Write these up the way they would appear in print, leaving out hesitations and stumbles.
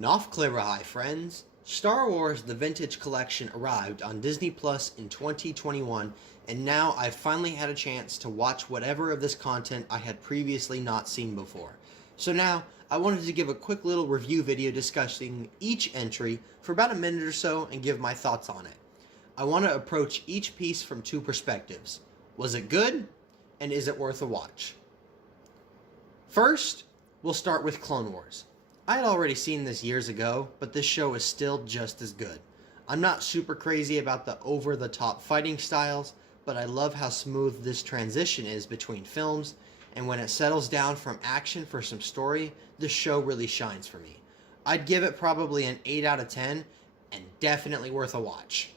Nof High friends! Star Wars The Vintage Collection arrived on Disney Plus in 2021, and now I've finally had a chance to watch whatever of this content I had previously not seen before. So now, I wanted to give a quick little review video discussing each entry for about a minute or so and give my thoughts on it. I want to approach each piece from two perspectives. Was it good? And is it worth a watch? First, we'll start with Clone Wars. I had already seen this years ago, but this show is still just as good. I'm not super crazy about the over-the-top fighting styles, but I love how smooth this transition is between films, and when it settles down from action for some story, this show really shines for me. I'd give it probably an 8 out of 10, and definitely worth a watch.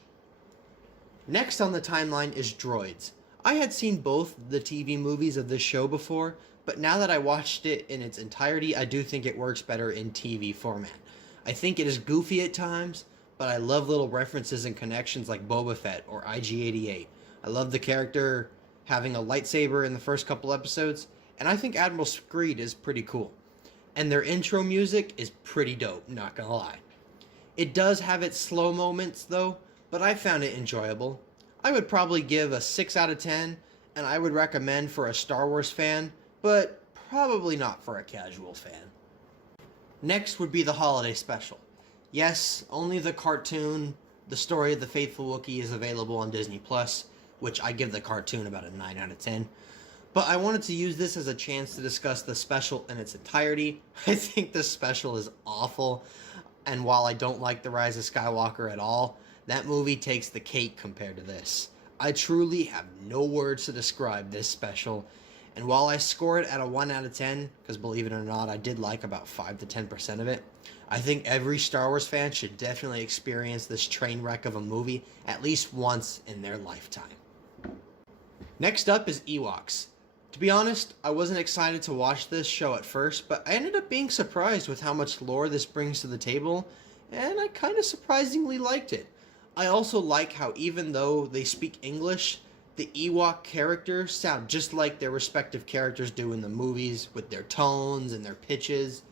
Next on the timeline is Droids. I had seen both the TV movies of this show before, but now that I watched it in its entirety, I do think it works better in TV format. I think it is goofy at times, but I love little references and connections like Boba Fett or IG-88. I love the character having a lightsaber in the first couple episodes, and I think Admiral Screed is pretty cool. And their intro music is pretty dope, not gonna lie. It does have its slow moments though, but I found it enjoyable. I would probably give a 6 out of 10, and I would recommend for a Star Wars fan, but probably not for a casual fan. Next would be the holiday special. Yes, only the cartoon, The Story of the Faithful Wookiee, is available on Disney Plus, which I give the cartoon about a 9 out of 10. But I wanted to use this as a chance to discuss the special in its entirety. I think this special is awful, and while I don't like The Rise of Skywalker at all, that movie takes the cake compared to this. I truly have no words to describe this special, and while I score it at a 1 out of 10, because believe it or not, I did like about 5 to 10% of it, I think every Star Wars fan should definitely experience this train wreck of a movie at least once in their lifetime. Next up is Ewoks. To be honest, I wasn't excited to watch this show at first, but I ended up being surprised with how much lore this brings to the table, and I kind of surprisingly liked it. I also like how even though they speak English, the Ewok characters sound just like their respective characters do in the movies, with their tones and their pitches.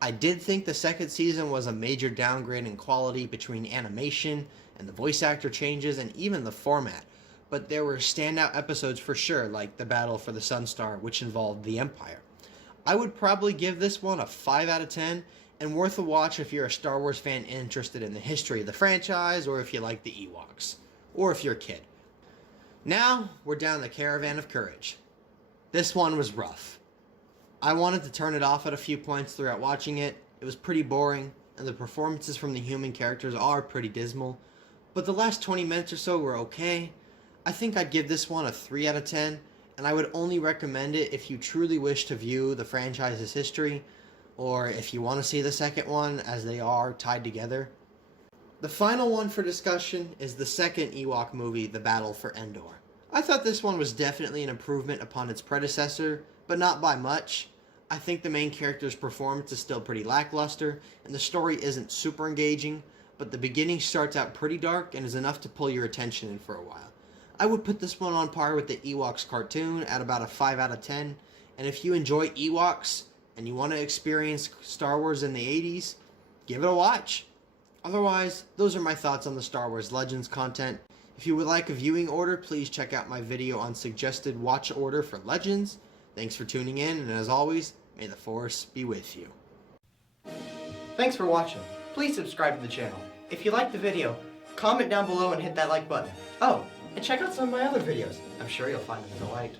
I did think the second season was a major downgrade in quality between animation and the voice actor changes and even the format, but there were standout episodes for sure, like the Battle for the Sunstar, which involved the Empire. I would probably give this one a 5 out of 10, and worth a watch if you're a Star Wars fan interested in the history of the franchise, or if you like the Ewoks, or if you're a kid. Now, we're down the Caravan of Courage. This one was rough. I wanted to turn it off at a few points throughout watching it. It was pretty boring, and the performances from the human characters are pretty dismal, but the last 20 minutes or so were okay. I think I'd give this one a 3 out of 10, and I would only recommend it if you truly wish to view the franchise's history, or if you want to see the second one, as they are tied together. The final one for discussion is the second Ewok movie, The Battle for Endor. I thought this one was definitely an improvement upon its predecessor, but not by much. I think the main character's performance is still pretty lackluster, and the story isn't super engaging, but the beginning starts out pretty dark and is enough to pull your attention in for a while. I would put this one on par with the Ewoks cartoon at about a 5 out of 10, and if you enjoy Ewoks and you want to experience Star Wars in the 80s, give it a watch. Otherwise, those are my thoughts on the Star Wars Legends content. If you would like a viewing order, please check out my video on suggested watch order for Legends. Thanks for tuning in, and as always, may the Force be with you. Thanks for watching. Please subscribe to the channel. If you liked the video, comment down below and hit that like button. Oh, and check out some of my other videos. I'm sure you'll find them delight.